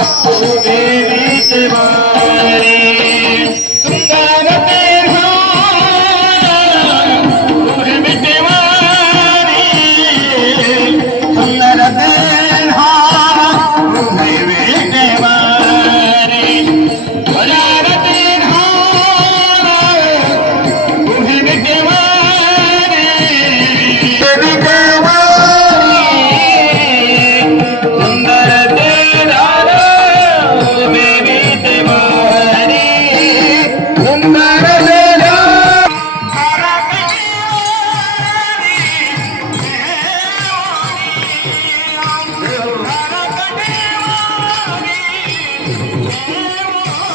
वस्तु देवी Eu